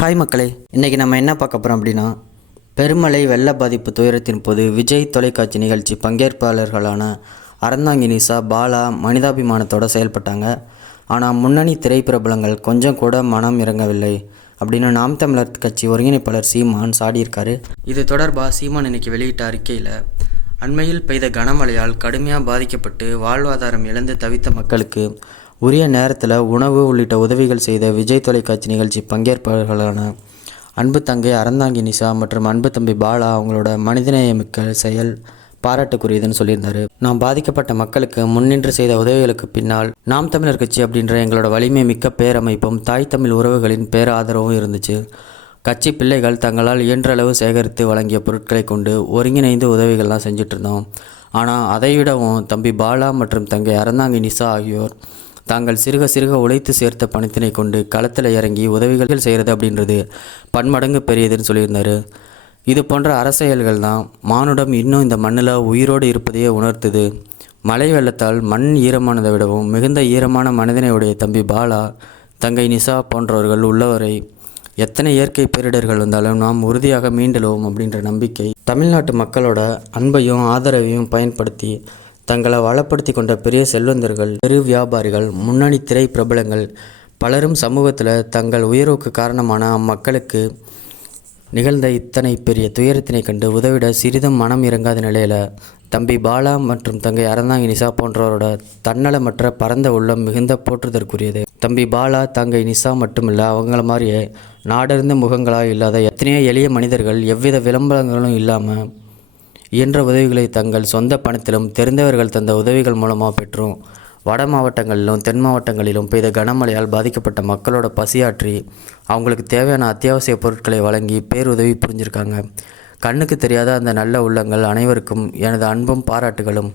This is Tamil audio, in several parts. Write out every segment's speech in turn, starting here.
ஹாய் மக்களே, இன்றைக்கி நம்ம என்ன பார்க்க போகிறோம் அப்படின்னா, பெருமழை வெள்ள பாதிப்பு துயரத்தின் போது விஜய் தொலைக்காட்சி நிகழ்ச்சி பங்கேற்பாளர்களான அறந்தாங்கி நிஷா, பாலா மனிதாபிமானத்தோடு செயல்பட்டாங்க. ஆனால் முன்னணி திரைப்பிரபலங்கள் கொஞ்சம் கூட மனம் இறங்கவில்லை அப்படின்னு நாம் தமிழர் கட்சி ஒருங்கிணைப்பாளர் சீமான் சாடியிருக்காரு. இது தொடர்பாக சீமான் இன்னைக்கு வெளியிட்ட அறிக்கையில், அண்மையில் பெய்த கனமழையால் கடுமையாக பாதிக்கப்பட்டு வாழ்வாதாரம் இழந்து தவித்த மக்களுக்கு உரிய நேரத்தில் உணவு உள்ளிட்ட உதவிகள் செய்த விஜய் தொலைக்காட்சி நிகழ்ச்சி பங்கேற்பாளர்களான அன்பு தங்கை அறந்தாங்கி நிஷா மற்றும் அன்பு தம்பி பாலா அவங்களோட மனிதநேயமிக்க செயல் பாராட்டுக்குரியதுன்னு சொல்லியிருந்தாரு. நாம் பாதிக்கப்பட்ட மக்களுக்கு முன்னின்று செய்த உதவிகளுக்கு பின்னால் நாம் தமிழர் கட்சி அப்படின்ற எங்களோட வலிமை மிக்க பேரமைப்பும் தாய் தமிழ் உறவுகளின் பேராதரவும் இருந்துச்சு. கட்சி பிள்ளைகள் தங்களால் இயன்றளவு சேகரித்து வழங்கிய பொருட்களை கொண்டு ஒருங்கிணைந்து உதவிகள்லாம் செஞ்சுட்டு இருந்தோம். ஆனால் அதைவிடவும் தம்பி பாலா மற்றும் தங்கை அறந்தாங்கி நிஷா ஆகியோர் தாங்கள் சிறுக சிறுக உழைத்து சேர்த்த பணத்தினை கொண்டு களத்தில் இறங்கி உதவிகள் செய்கிறது அப்படின்றது பன்மடங்கு பெரியதுன்னு சொல்லியிருந்தார். இது போன்ற அரசியல்கள் தான் மானுடம் இன்னும் இந்த மண்ணில் உயிரோடு இருப்பதையே உணர்த்துது. மழை வெள்ளத்தால் மண் ஈரமானதை விடவும் மிகுந்த ஈரமான மனிதனையுடைய தம்பி பாலா, தங்கை நிஷா போன்றவர்கள் உள்ளவரை எத்தனை இயற்கை பேரிடர்கள் வந்தாலும் நாம் உறுதியாக மீண்டெழுவோம் அப்படின்ற நம்பிக்கை தமிழ்நாட்டு மக்களோட அன்பையும் ஆதரவையும் பயன்படுத்தி தங்களை வளப்படுத்தி கொண்ட பெரிய செல்வந்தர்கள், பெரு வியாபாரிகள், முன்னணி திரை பிரபலங்கள் பலரும் சமூகத்தில் தங்கள் உயர்வுக்கு காரணமான அம்மக்களுக்கு நிகழ்ந்த இத்தனை பெரிய துயரத்தினை கண்டு உதவிட சிறிதும் மனம் இறங்காத நிலையில் தம்பி பாலா மற்றும் தங்கை அறந்தாங்கி நிஷா போன்றவரோட தன்னலமற்ற பரந்த உள்ளம் மிகுந்த போற்றுதற்குரியது. தம்பி பாலா, தங்கை நிஷா மட்டுமில்லை, அவங்கள மாதிரியே நாடறிந்த முகங்களாக இல்லாத எத்தனையோ எளிய மனிதர்கள் எவ்வித விளம்பரங்களும் இல்லாமல் இயன்ற உதவிகளை தங்கள் சொந்த பணத்திலும் தெரிந்தவர்கள் தந்த உதவிகள் மூலமாக பெற்றோம். வட மாவட்டங்களிலும் தென் மாவட்டங்களிலும் பெய்த கனமழையால் பாதிக்கப்பட்ட மக்களோட பசியாற்றி அவங்களுக்கு தேவையான அத்தியாவசிய பொருட்களை வழங்கி பேருதவி புரிஞ்சிருக்காங்க. கண்ணுக்கு தெரியாத அந்த நல்ல உள்ளங்கள் அனைவருக்கும் எனது அன்பும் பாராட்டுகளும்.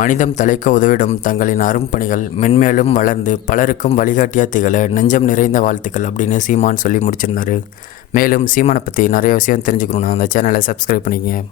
மனிதம் தலைக்க உதவிடும் தங்களின் அரும்பணிகள் மென்மேலும் வளர்ந்து பலருக்கும் வழிகாட்டியாக திகழ நெஞ்சம் நிறைந்த வாழ்த்துக்கள் அப்படின்னு சீமான் சொல்லி முடிச்சிருந்தாரு. மேலும் சீமானை பற்றி நிறைய விஷயம் தெரிஞ்சுக்கணுன்னா அந்த சேனலை சப்ஸ்கிரைப் பண்ணிக்கங்க.